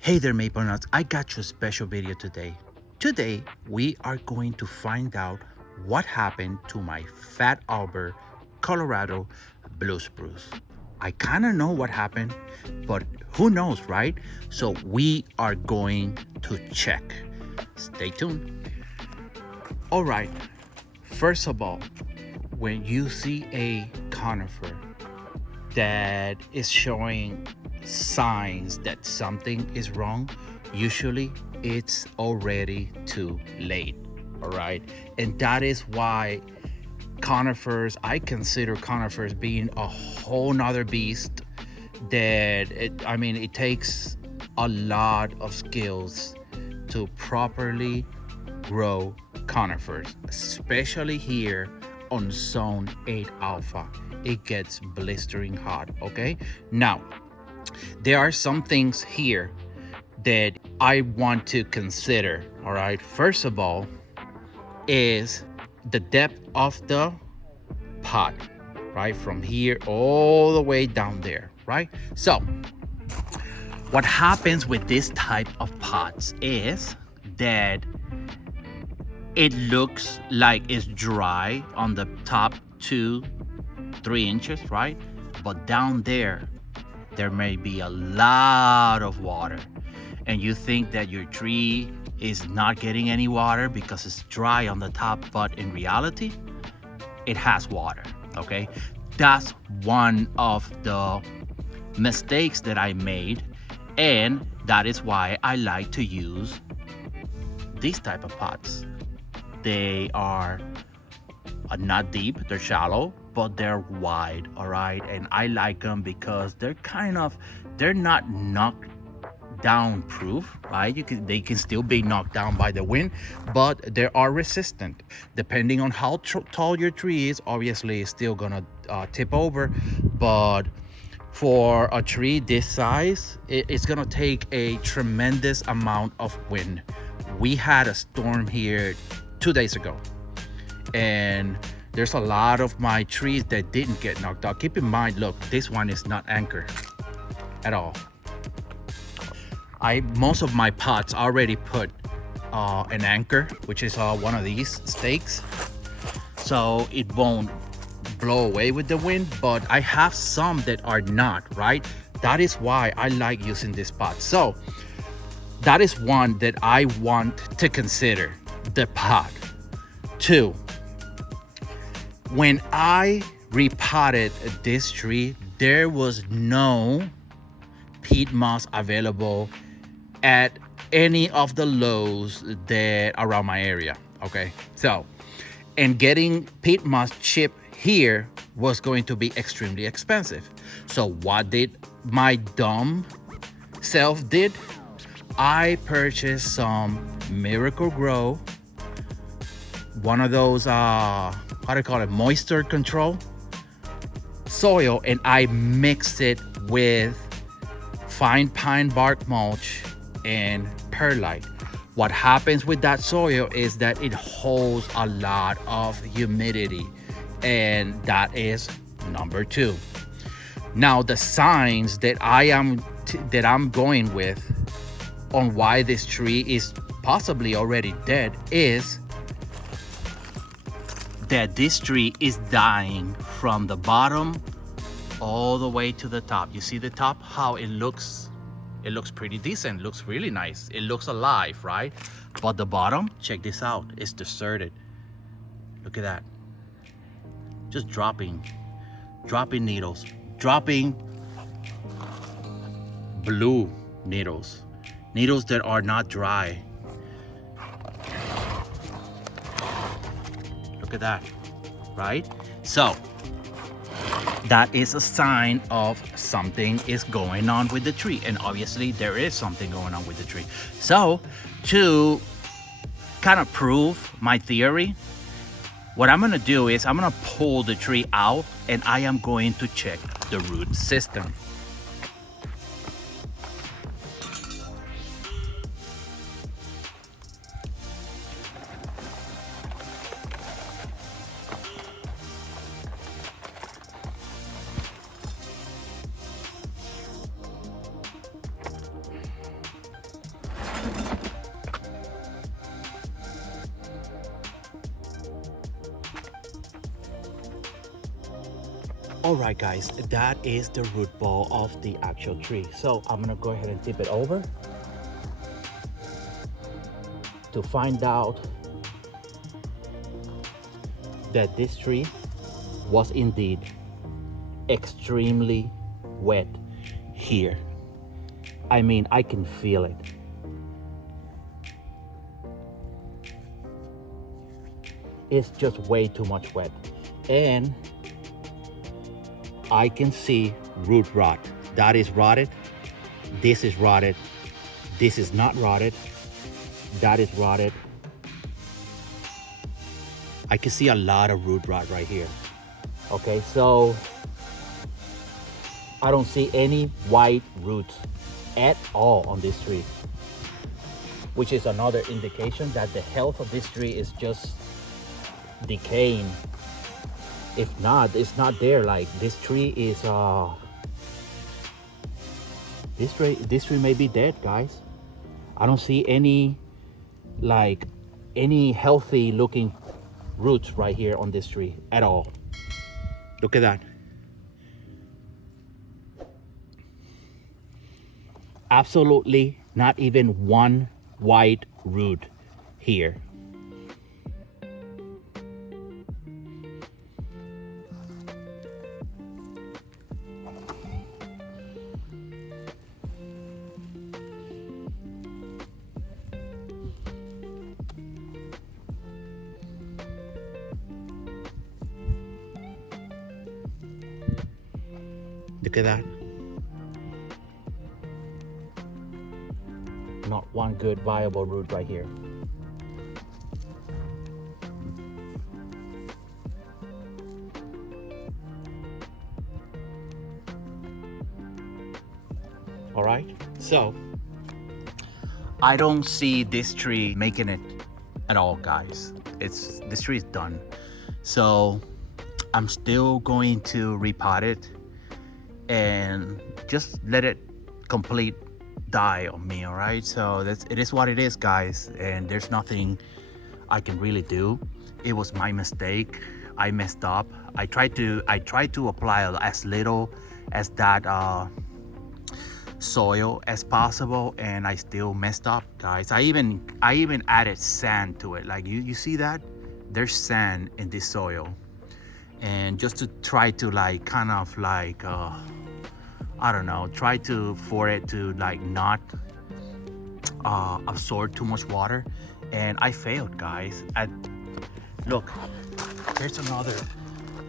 Hey there, Maple Nuts. I got you a special video today. Today, we are going to find out what happened to my Fat Albert, Colorado blue spruce. I kind of know what happened, but who knows, right? So we are going to check. Stay tuned. All right. First of all, when you see a conifer that is showing signs that something is wrong, usually it's already too late. All right. And that is why conifers, I consider conifers being a whole nother beast that it takes a lot of skills to properly grow conifers, especially here on zone 8 alpha. It gets blistering hot. Okay, now there are some things here that I want to consider. All right, first of all is the depth of the pot, right, from here all the way down there, right? So what happens with this type of pots is that it looks like it's dry on the top 2-3 inches, right? But down there may be a lot of water, and you think that your tree is not getting any water because it's dry on the top, but in reality it has water. Okay, that's one of the mistakes that I made, and that is why I like to use these type of pots. They are not deep, they're shallow, but they're wide. All right, and I like them because they're not knocked down proof, right? They can still be knocked down by the wind, but they are resistant. Depending on how tall your tree is, obviously it's still gonna tip over, but for a tree this size, it's gonna take a tremendous amount of wind. We had a storm here 2 days ago, and there's a lot of my trees that didn't get knocked out. Keep in mind, look, this one is not anchored at all. Most of my pots already put an anchor, which is one of these stakes, so it won't blow away with the wind. But I have some that are not, right? That is why I like using this pot. So that is one that I want to consider, the pot. Two, when I repotted this tree, there was no peat moss available at any of the Lowe's that around my area. Okay, so, and getting peat moss chipped here was going to be extremely expensive. So what did my dumb self did? I purchased some Miracle Grow, one of those how do you call it, moisture control soil, and I mixed it with fine pine bark mulch and perlite. What happens with that soil is that it holds a lot of humidity, and that is number two. Now the signs that I'm going with on why this tree is possibly already dead is that this tree is dying from the bottom all the way to the top. You see the top, how it looks? It looks pretty decent, looks really nice. It looks alive, right? But the bottom, check this out, it's deserted. Look at that. Just dropping needles, dropping blue needles that are not dry. Look at that, right? So that is a sign of something is going on with the tree, and obviously there is something going on with the tree. So to kind of prove my theory, what I'm gonna do is I'm gonna pull the tree out, and I am going to check the root system. All right, guys, that is the root ball of the actual tree. So I'm gonna go ahead and tip it over to find out that this tree was indeed extremely wet here. I mean, I can feel it. It's just way too much wet. And I can see root rot. That is rotted. This is rotted. This is not rotted. That is rotted. I can see a lot of root rot right here. Okay, so I don't see any white roots at all on this tree, which is another indication that the health of this tree is just decaying. If not, it's not there. Like this tree is this tree may be dead, guys. I don't see any healthy looking roots right here on this tree at all. Look at that. Absolutely not even one white root here. Look at that. Not one good viable root right here. All right, so I don't see this tree making it at all, guys. This tree is done. So I'm still going to repot it and just let it complete die on me. All right, so it is what it is, guys, and there's nothing I can really do. It was my mistake. I messed up. I tried to apply as little as that soil as possible, and I still messed up, guys. I even added sand to it. Like you see that there's sand in this soil, and just to try to like kind of like I don't know, try for it to like not absorb too much water, and I failed, guys. Look, there's another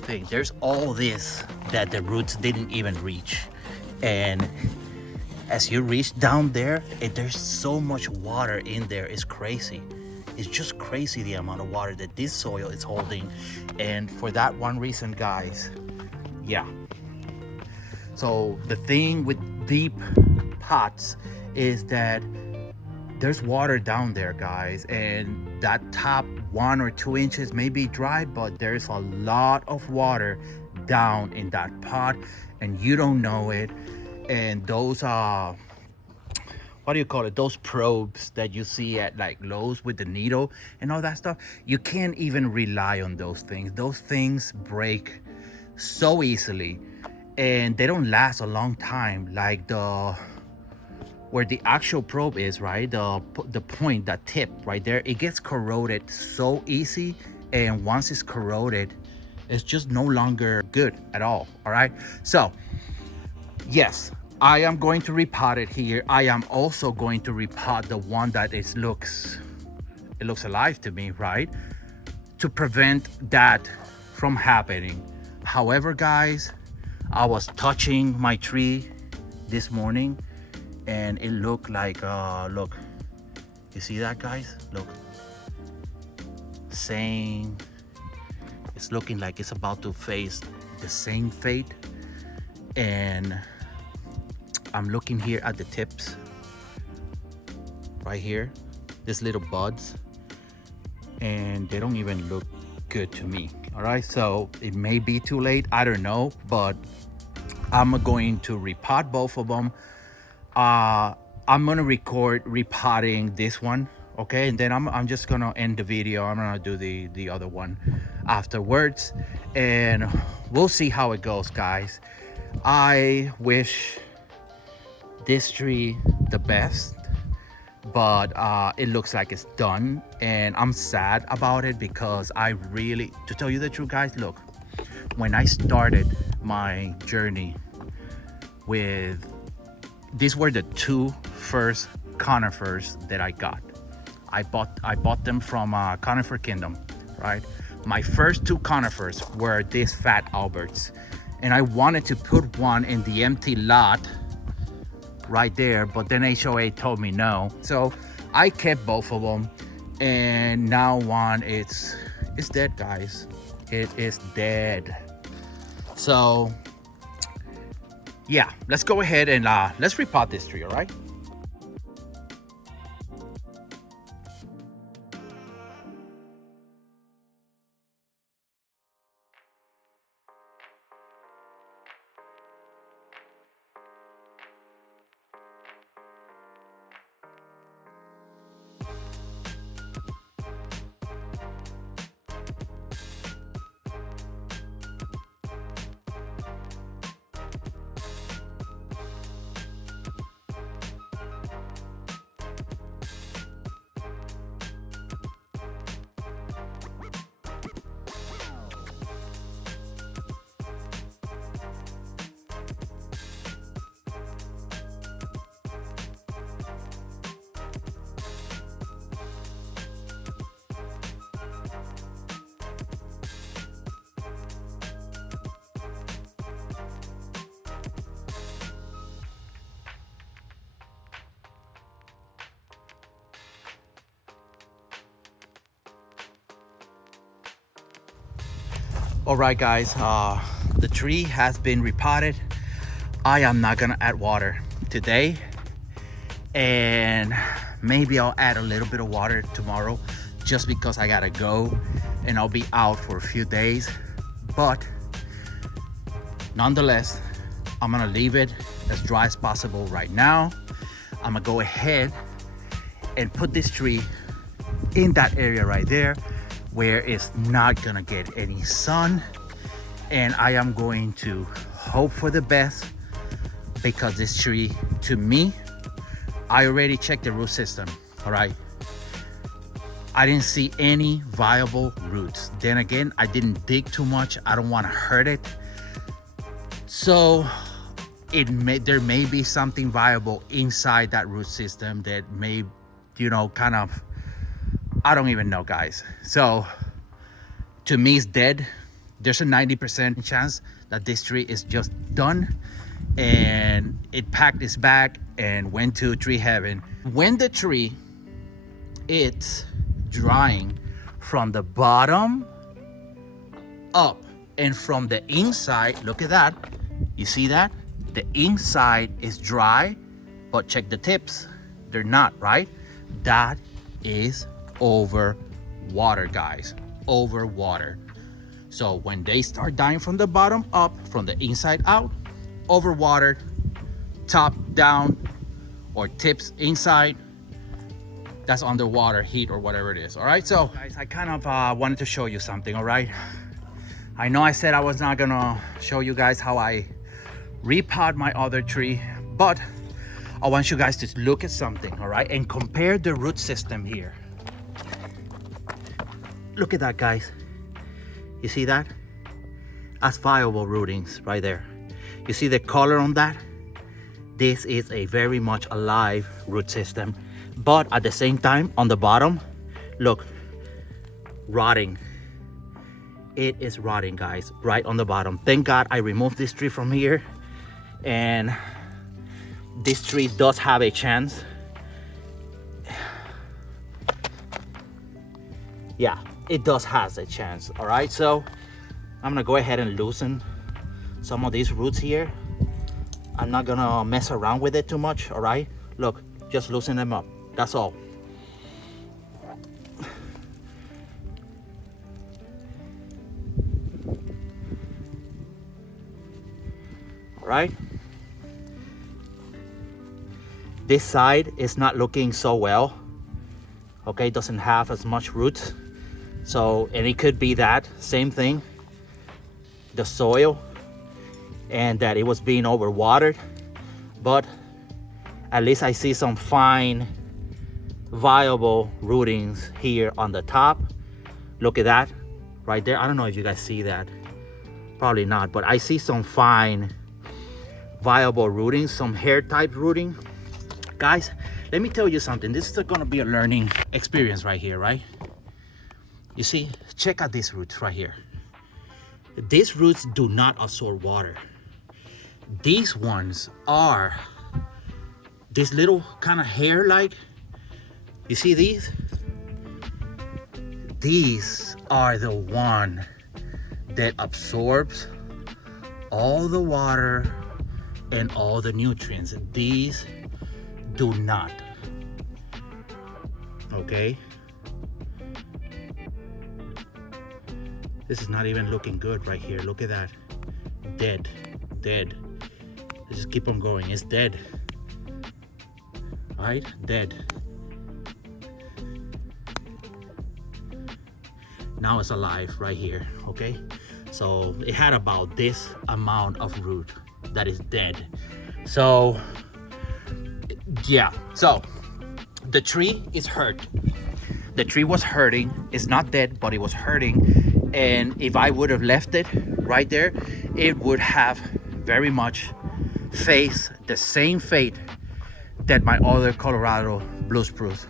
thing. There's all this that the roots didn't even reach, and as you reach down there, there's so much water in there. It's crazy. It's just crazy the amount of water that this soil is holding, and for that one reason, guys, yeah. So the thing with deep pots is that there's water down there, guys, and that top 1 or 2 inches may be dry, but there's a lot of water down in that pot, and you don't know it. And those what do you call it, those probes that you see at like Lowe's with the needle and all that stuff, you can't even rely on those things. Those things break so easily, and they don't last a long time. Like where the actual probe is, right, the point, that tip right there, it gets corroded so easy, and once it's corroded, it's just no longer good at all. All right, so yes, I am going to repot it here. I am also going to repot the one that looks alive to me, right, to prevent that from happening. However, guys, I was touching my tree this morning, and it looked like look, you see that, guys? Look, it's looking like it's about to face the same fate. And I'm looking here at the tips right here, these little buds, and they don't even look good to me. All right, so it may be too late, I don't know, but I'm going to repot both of them. I'm gonna record repotting this one Okay, and then I'm just gonna end the video. I'm gonna do the other one afterwards, and we'll see how it goes, guys. I wish this tree the best, but it looks like it's done, and I'm sad about it because I really, to tell you the truth, guys, look, when I started my journey with, these were the two first conifers that I got. I bought them from Conifer Kingdom, right? My first two conifers were these fat Alberts, and I wanted to put one in the empty lot right there, but then HOA told me no. So I kept both of them, and now one it's dead, guys. It is dead. So yeah, let's go ahead and let's repot this tree, all right? All right, guys, the tree has been repotted. I am not gonna add water today, and maybe I'll add a little bit of water tomorrow just because I gotta go and I'll be out for a few days. But nonetheless, I'm gonna leave it as dry as possible right now. I'm gonna go ahead and put this tree in that area right there where it's not gonna get any sun, and I am going to hope for the best, because this tree, to me, I already checked the root system, all right? I didn't see any viable roots. Then again, I didn't dig too much. I don't want to hurt it. So there may be something viable inside that root system that may, you know, kind of, I don't even know, guys. So to me, it's dead. There's a 90% chance that this tree is just done, and it packed its bag and went to tree heaven. When the tree, it's drying from the bottom up and from the inside, look at that. You see that? The inside is dry, but check the tips. They're not, right? That is over water, guys, over water. So when they start dying from the bottom up, from the inside out, over water, top down, or tips inside, that's underwater heat or whatever it is. All right, so guys, I kind of wanted to show you something. All right, I know I said I was not gonna show you guys how I repot my other tree, but I want you guys to look at something, all right, and compare the root system here. Look at that, guys. You see that? That's viable rootings right there. You see the color on that? This is a very much alive root system, but at the same time, on the bottom, look, rotting. It is rotting, guys, right on the bottom. Thank God I removed this tree from here, and this tree does have a chance. Yeah, it does has a chance. All right, so I'm gonna go ahead and loosen some of these roots here. I'm not gonna mess around with it too much. All right, look, just loosen them up, that's all. All right, this side is not looking so well. Okay, doesn't have as much roots. So, and it could be that same thing, the soil, and that it was being overwatered. But at least I see some fine viable rootings here on the top. Look at that right there. I don't know if you guys see that, probably not, but I see some fine viable rootings, some hair type rooting. Guys, let me tell you something. This is gonna be a learning experience right here, right? You see, check out these roots right here. These roots do not absorb water. These ones are this little kind of hair like. You see these? These are the one that absorbs all the water and all the nutrients. These do not. Okay? This is not even looking good right here. Look at that. Dead. Dead. Let's just keep on going. It's dead. Right? Dead. Now it's alive right here. Okay? So it had about this amount of root that is dead. So yeah. So the tree is hurt. The tree was hurting. It's not dead, but it was hurting. And if I would have left it right there, it would have very much faced the same fate that my other Colorado blue spruce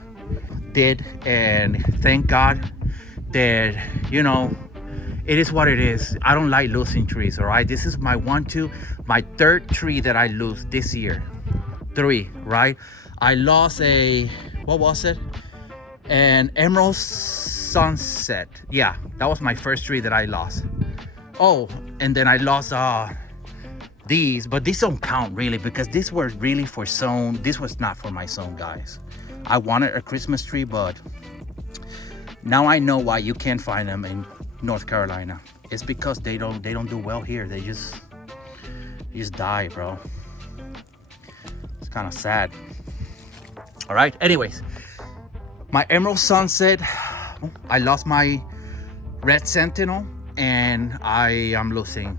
did. And thank God that, you know, it is what it is. I don't like losing trees, all right? This is my my third tree that I lose this year. 3, right? I lost what was it? An emerald sunset. Yeah, that was my first tree that I lost. Oh, and then I lost these, but these don't count really because these were really for sown. This was not for my sown, guys. I wanted a Christmas tree, but now I know why you can't find them in North Carolina. It's because they don't do well here. They just die, bro. It's kind of sad. All right, anyways, my emerald sunset, I lost my red sentinel, and I am losing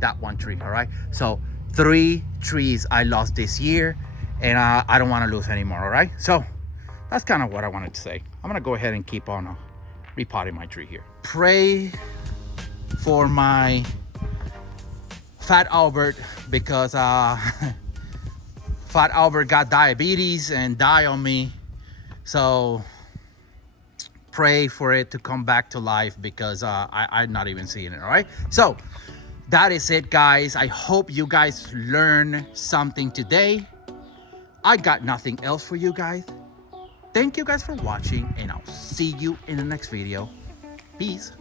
that one tree. All right, so 3 trees I lost this year, and I don't want to lose anymore. All right, so that's kind of what I wanted to say. I'm gonna go ahead and keep on repotting my tree here. Pray for my Fat Albert because Fat Albert got diabetes and died on me. So pray for it to come back to life because I'm not even seeing it. All right, so that is it, guys. I hope you guys learn something today. I got nothing else for you guys. Thank you guys for watching, and I'll see you in the next video. Peace.